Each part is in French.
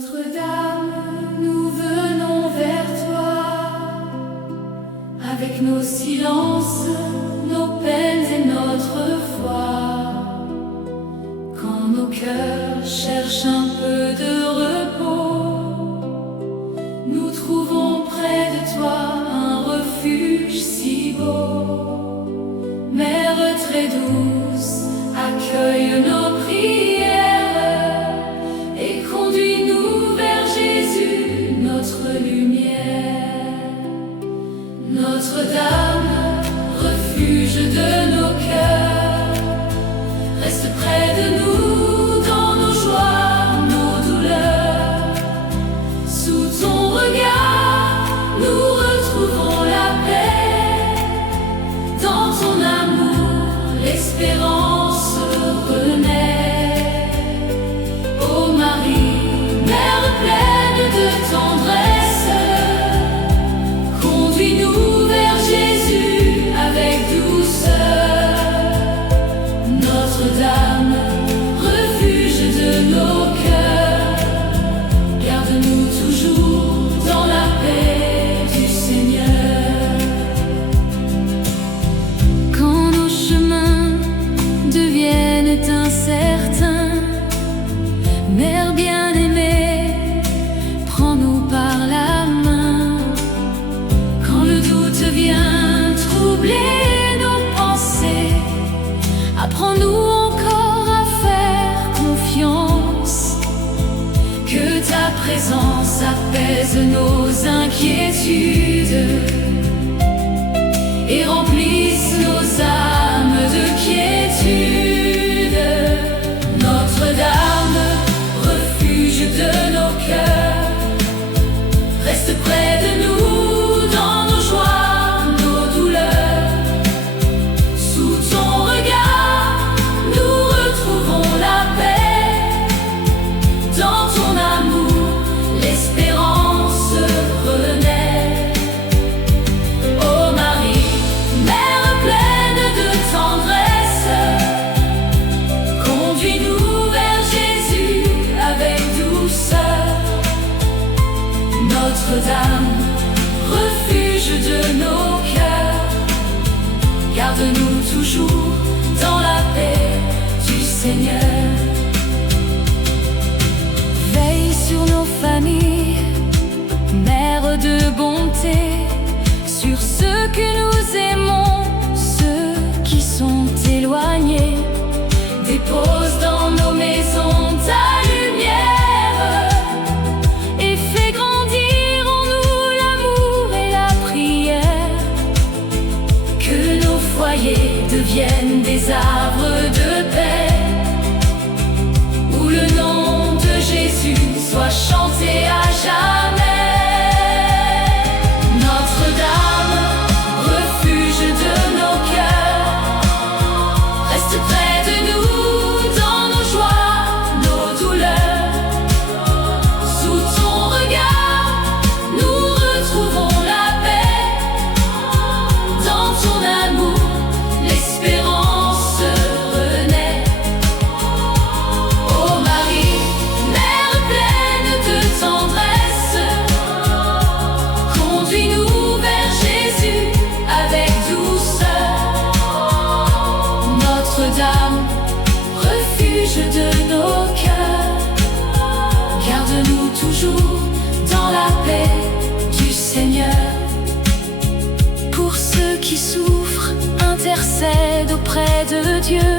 Notre-Dame, nous venons vers toi, avec nos silences, nos peines et notre foi. Quand nos cœurs cherchent un peu de repos, nous trouvons près de toi un refuge si beau. Mère très douce, accueille nos prières et conduis-nous vers Jésus, notre lumière. Notre-Dame, refuge de nos cœurs, reste près de nous dans nos joies, nos douleurs. Sous ton regard, nous retrouvons la paix. Dans ton amour, l'espérance renaît. Ô Marie, Mère pleine de tendresse, conduis-nous vers Jésus avec douceur. Notre-Dame, refuge de nos cœurs, garde-nous toujours dans la paix du Seigneur. Quand nos chemins deviennent incertains, Mère bien-aimée, prends-nous par la main. Quand le doute vient troubler nos pensées, apprends-nous encore à faire confiance. Que ta présence apaise nos inquiétudes et remplisse nos âmes de quiétude. Notre-Dame, refuge de nos cœurs, reste près de nous dans nos joies, nos douleurs. Sous ton regard, nous retrouvons la paix. Dans ton amour, l'espérance renaît. Ô Marie, Mère pleine de tendresse, conduis-nous vers Jésus avec douceur. Notre-Dame, refuge de nos cœurs, garde-nous toujours dans la paix du Seigneur. Veille sur nos familles, Mère de bonté, sur ceux que nous aimons, ceux qui sont éloignés. Dépose dans nos maisons ta lumière et fais grandir en nous l'amour et la prière. Que nos foyers deviennent des arbres de paix, où le nom de Jésus soit chanté à jamais. Notre-Dame, refuge de nos cœurs, reste près de nous dans nos joies, nos douleurs. Sous ton regard, nous retrouvons la paix. Dans ton amour, l'espérance renaît. Ô Marie, Mère pleine de tendresse, conduis-nous vers Jésus avec douceur. Notre-Dame, refuge de nos cœurs, garde-nous toujours dans la paix du Seigneur. Pour ceux qui souffrent, intercède auprès de Dieu.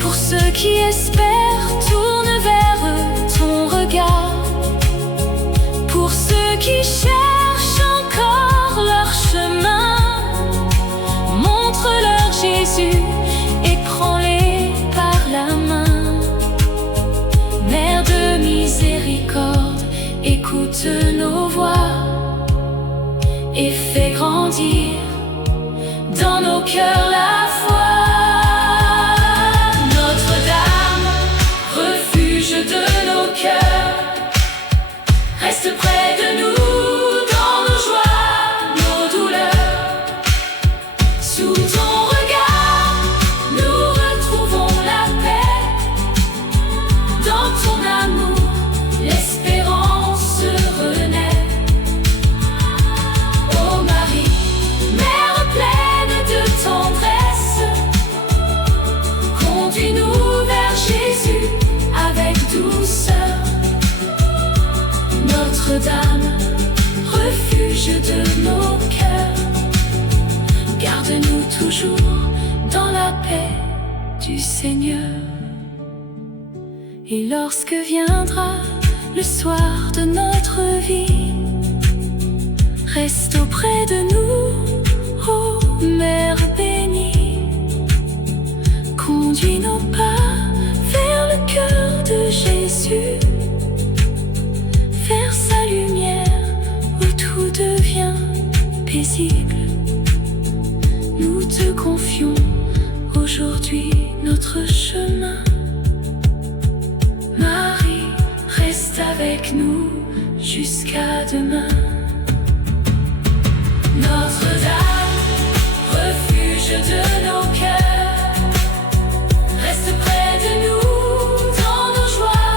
Pour ceux qui espèrent, tourne vers ton regard. Pour ceux qui cherchent encore leur chemin, montre-leur Jésus et prends-les par la main. Mère de miséricorde, écoute nos voix et fais grandir dans nos cœurs la foi. Notre-Dame, refuge de nos cœurs, reste près de nous dans nos joies, nos douleurs. Sous ton regard, nous retrouvons la paix. Dans ton amour, refuge de nos cœurs. Garde-nous toujours dans la paix du Seigneur. Et lorsque viendra le soir de notre vie, reste auprès de nous, ô Mère bénie. Conduis nos pas vers le cœur de Jésus, vers sa lumière où tout devient paisible. Nous te confions aujourd'hui notre chemin. Marie, reste avec nous jusqu'à demain. Notre-Dame, refuge de nos cœurs, reste près de nous dans nos joies,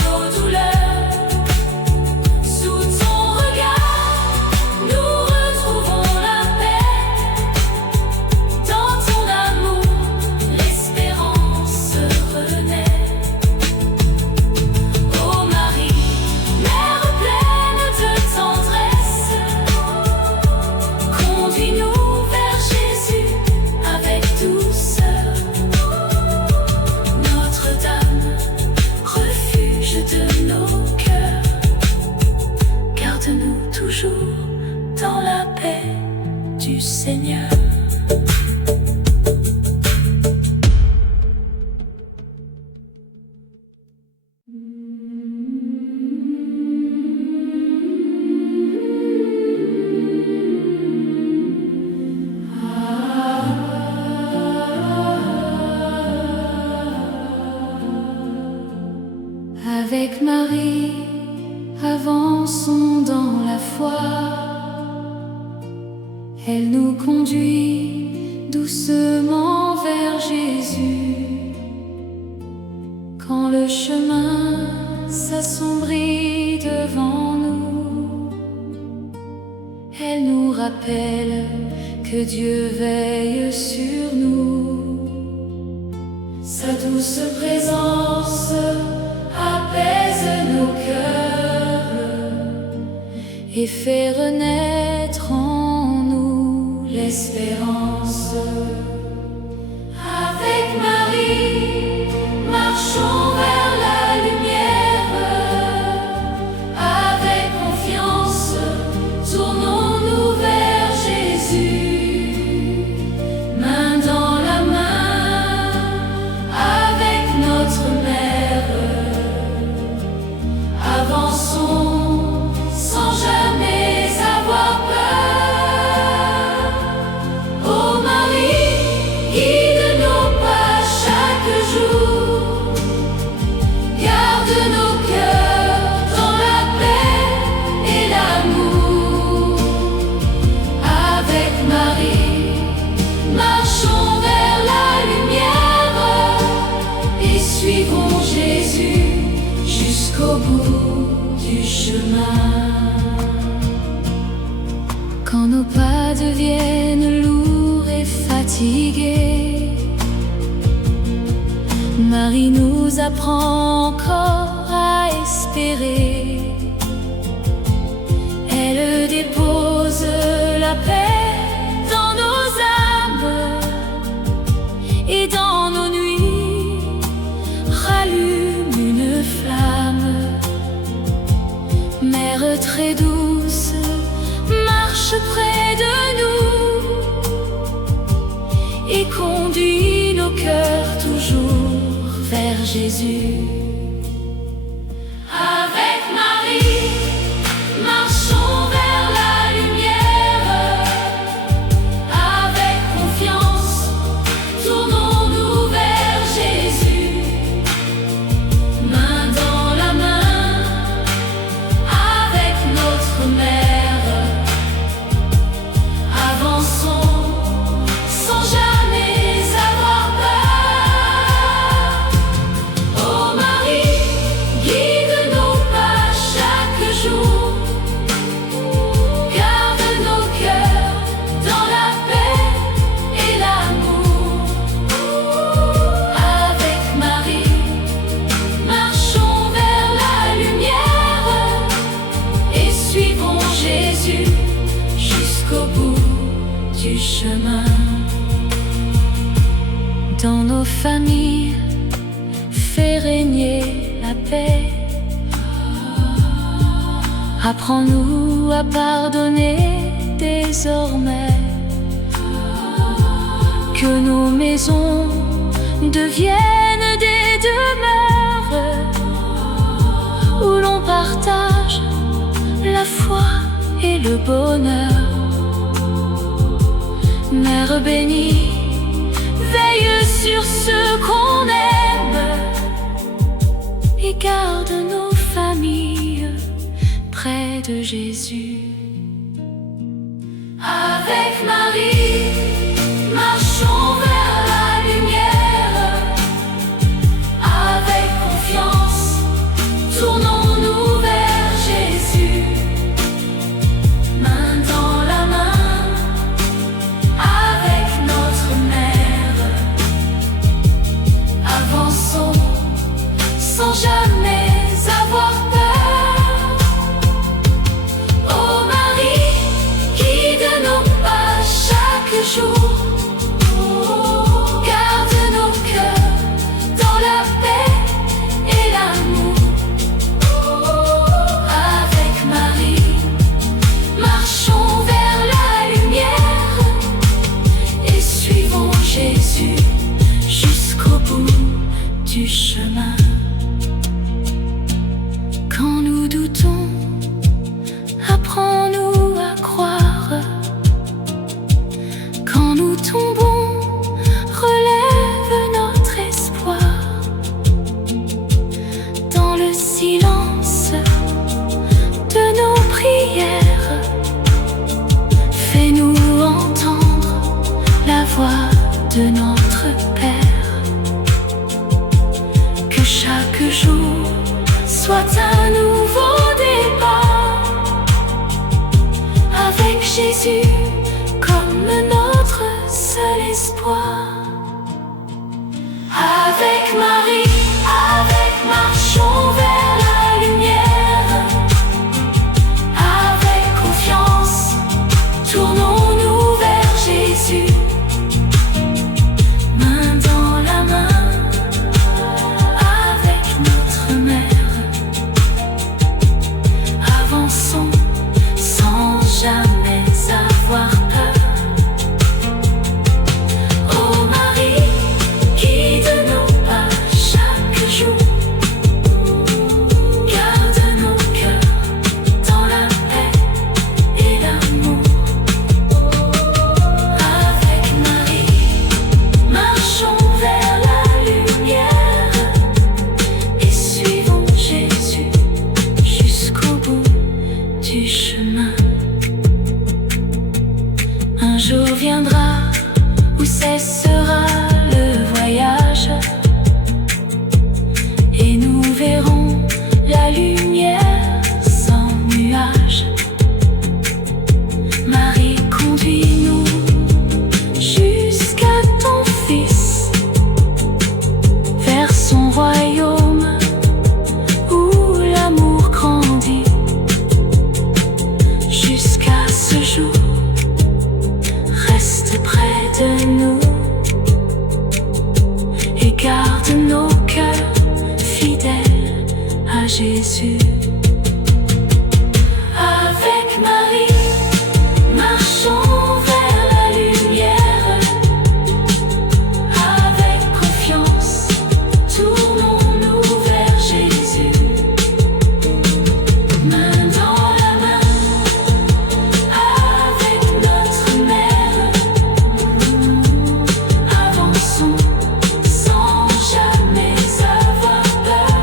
nos douleurs. Sous ton regard, nous retrouvons la paix. Dans ton amour, l'espérance renaît. Ô Marie, mère pleine de tendresse, conduis-nous vers Jésus avec douceur. Notre-Dame, refuge de nos cœurs, garde-nous toujours dans la paix du Seigneur. Avec Marie, avançons dans la foi. Elle nous conduit doucement vers Jésus. Quand le chemin s'assombrit devant nous, elle nous rappelle que Dieu veille sur nous. Sa douce présence apaise nos cœurs et fait renaître en nous l'espérance. Avec Marie, marchons vers la lumière. Avec confiance, tournons-nous vers Jésus. Main dans la main, avec notre Mère, avançons sans jamais avoir peur. Ô Marie, guide nos pas chaque jour. Garde nos cœurs dans la paix et l'amour. Avec Marie, marchons vers la lumière et suivons Jésus jusqu'au bout du chemin. Quand nos pas deviennent lourds et fatigués, Marie nous apprend encore à espérer. Elle dépose la paix dans nos âmes et dans nos nuits rallume une flamme. Mère très douce, marche près de nous et conduit nos cœurs toujours vers Jésus. Avec Marie, marchons vers la lumière. Avec confiance, tournons-nous vers Jésus. Main dans la main, avec notre Mère, avançons sans jamais avoir peur. Ô Marie, paix. Apprends-nous à pardonner désormais. Que nos maisons deviennent des demeures où l'on partage la foi et le bonheur. Mère bénie, veille sur ceux qu'on aime et garde nos familles près de Jésus. Avec Marie, marchons vers la lumière. Avec confiance, tournons-nous vers Jésus. Main dans la main, avec notre mère. Avançons sans jamais avoir peur. Oh Marie, guide nos pas chaque jour. Garde nos cœurs dans la paix et l'amour. Avec Marie, marchons vers la lumière et suivons Jésus jusqu'au bout du chemin. Quand nous doutons, apprends-nous à croire. Quand nous tombons, relève notre espoir. Dans le silence de nos prières, fais-nous entendre la voix de notre Père. Que chaque jour soit un nouveau départ, avec Jésus comme notre seul espoir. Avec Marie, marchons vers la lumière. Avec confiance, tournons-nous vers Jésus. Main dans la main, avec notre mère. Avançons sans jamais avoir peur. Oh Marie, guide nos pas chaque jour. Garde nos cœurs dans la paix et l'amour. Avec Marie, marchons vers la lumière et suivons Jésus jusqu'au bout du chemin. Un jour viendra où cessera le voyage et nous verrons la lumière sans nuage. Marie, conduis-nous jusqu'à ton Fils, vers son royaume où l'amour grandit. Jusqu'à ce jour, reste près de nous et garde nos cœurs fidèles à Jésus. Avec Marie, marchons vers la lumière. Avec confiance, tournons-nous vers Jésus. Main dans la main, avec notre mère. Avançons sans jamais avoir peur.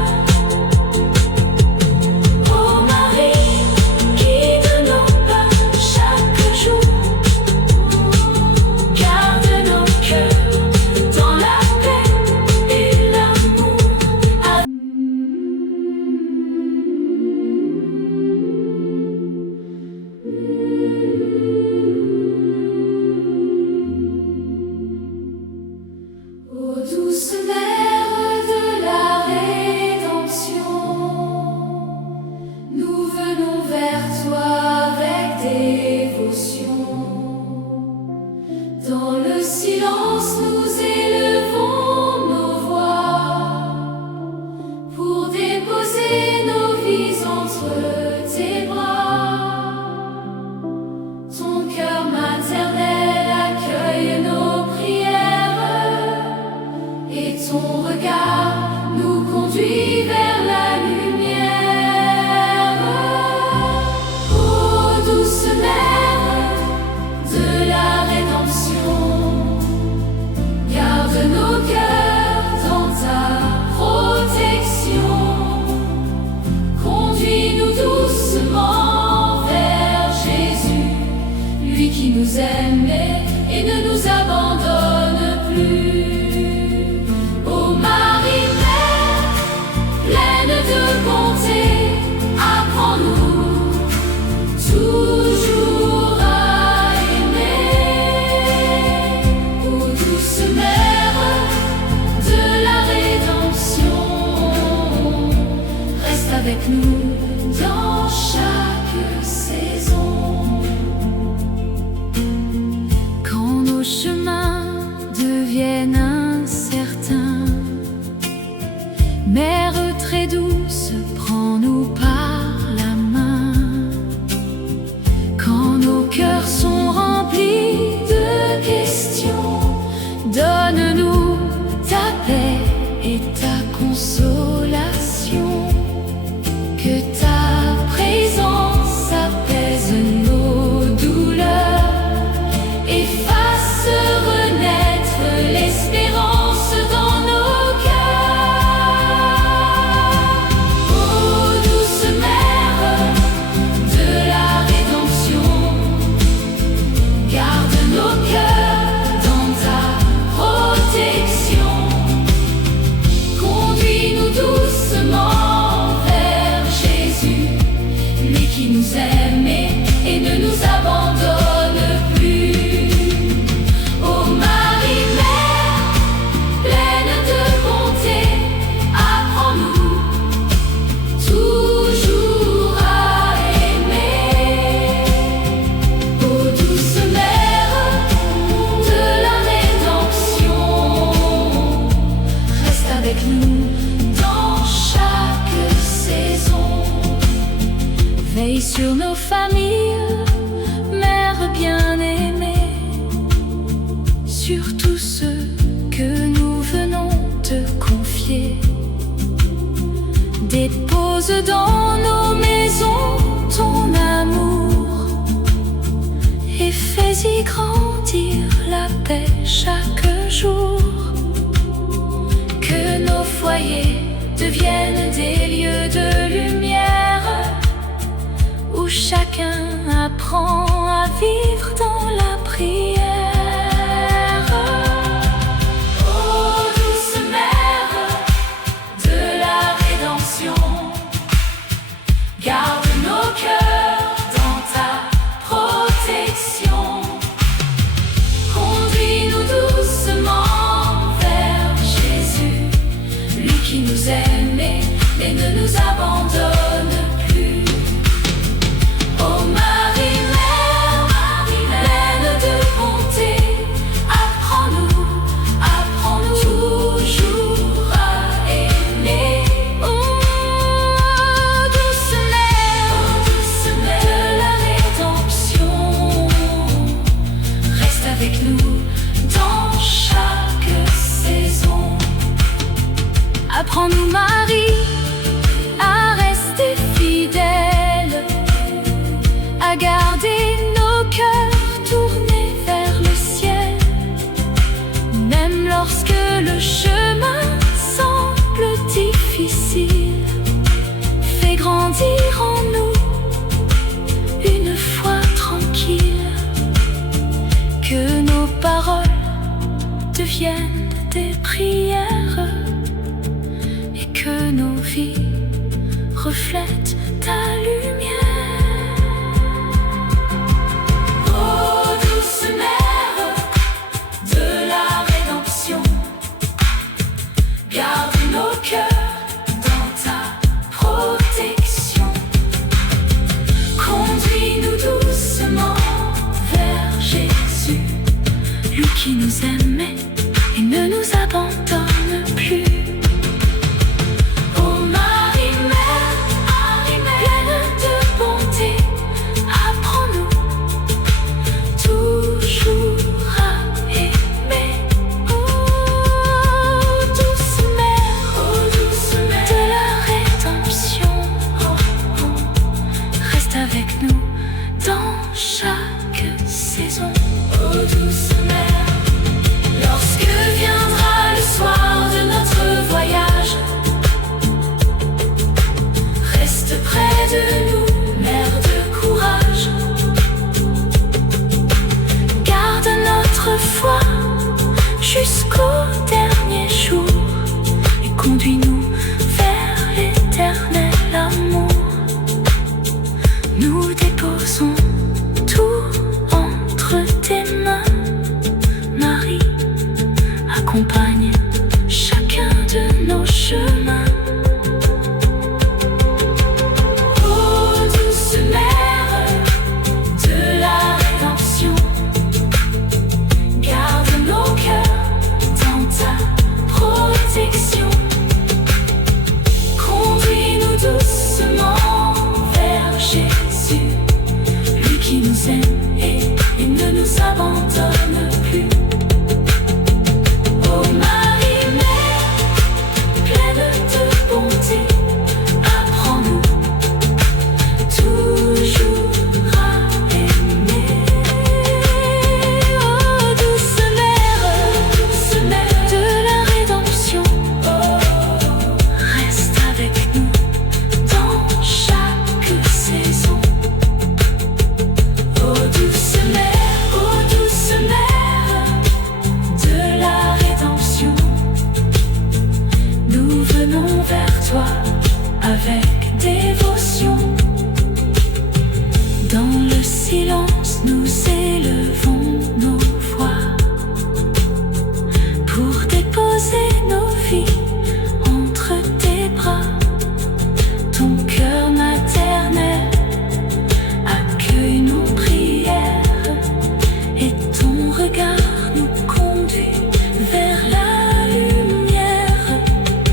Mère très douce, prends-nous par la main. Quand nos cœurs sont remplis de questions, donne-nous ta paix et ta consolation. Que ta présence apaise nos douleurs et fasse renaître l'espérance dans nos cœurs. Ô douce mère de la rédemption, garde nos cœurs dans ta protection. Conduis-nous doucement vers Jésus, lui qui nous aime et ne nous abandonne plus. Ô Marie, Mère, pleine de bonté, apprends-nous toujours à aimer. Ô douce Mère de la rédemption, reste avec nous dans chaque saison. Veille sur nos familles, Mère bien-aimée, sur tous ceux que nous venons te confier. Dépose dans nos maisons ton amour et fais-y grandir la paix chaque jour. Que nos foyers deviennent des lieux de lumière où chacun apprend à vivre dans la prière. Ô douce mère de la rédemption, garde nos cœurs dans ta protection. Conduis-nous doucement vers Jésus, lui qui nous aime et ne nous abandonne plus. Ô Marie, Mère, pleine de bonté, apprends-nous toujours à aimer. Ô douce mère de la rédemption, reste avec nous dans chaque saison. Apprends-nous, Marie, à rester fidèles, à garder nos cœurs tournés vers le ciel, même lorsque le chemin semble difficile. Fais grandir en nous une foi tranquille, que nos paroles deviennent des prières et que nos vies reflètent ta lumière. Ô douce mère de la rédemption, garde nos cœurs dans ta protection. Conduis-nous doucement vers Jésus, lui qui nous aime et ne nous abandonne plus. Ô Marie, Mère, pleine de bonté, apprends-nous toujours à aimer. Ô douce mère de la rédemption, reste avec nous dans chaque saison. Ô douce mère, lorsque viendra le soir de notre voyage, reste près de nous, mère de courage. Garde notre foi jusqu'au dernier jour et conduis-nous vers l'éternel amour. Nous déposons tout entre tes mains, Marie, accompagne chacun de nos chemins. Ô douce mère de la rédemption, garde nos cœurs dans ta protection. toi avec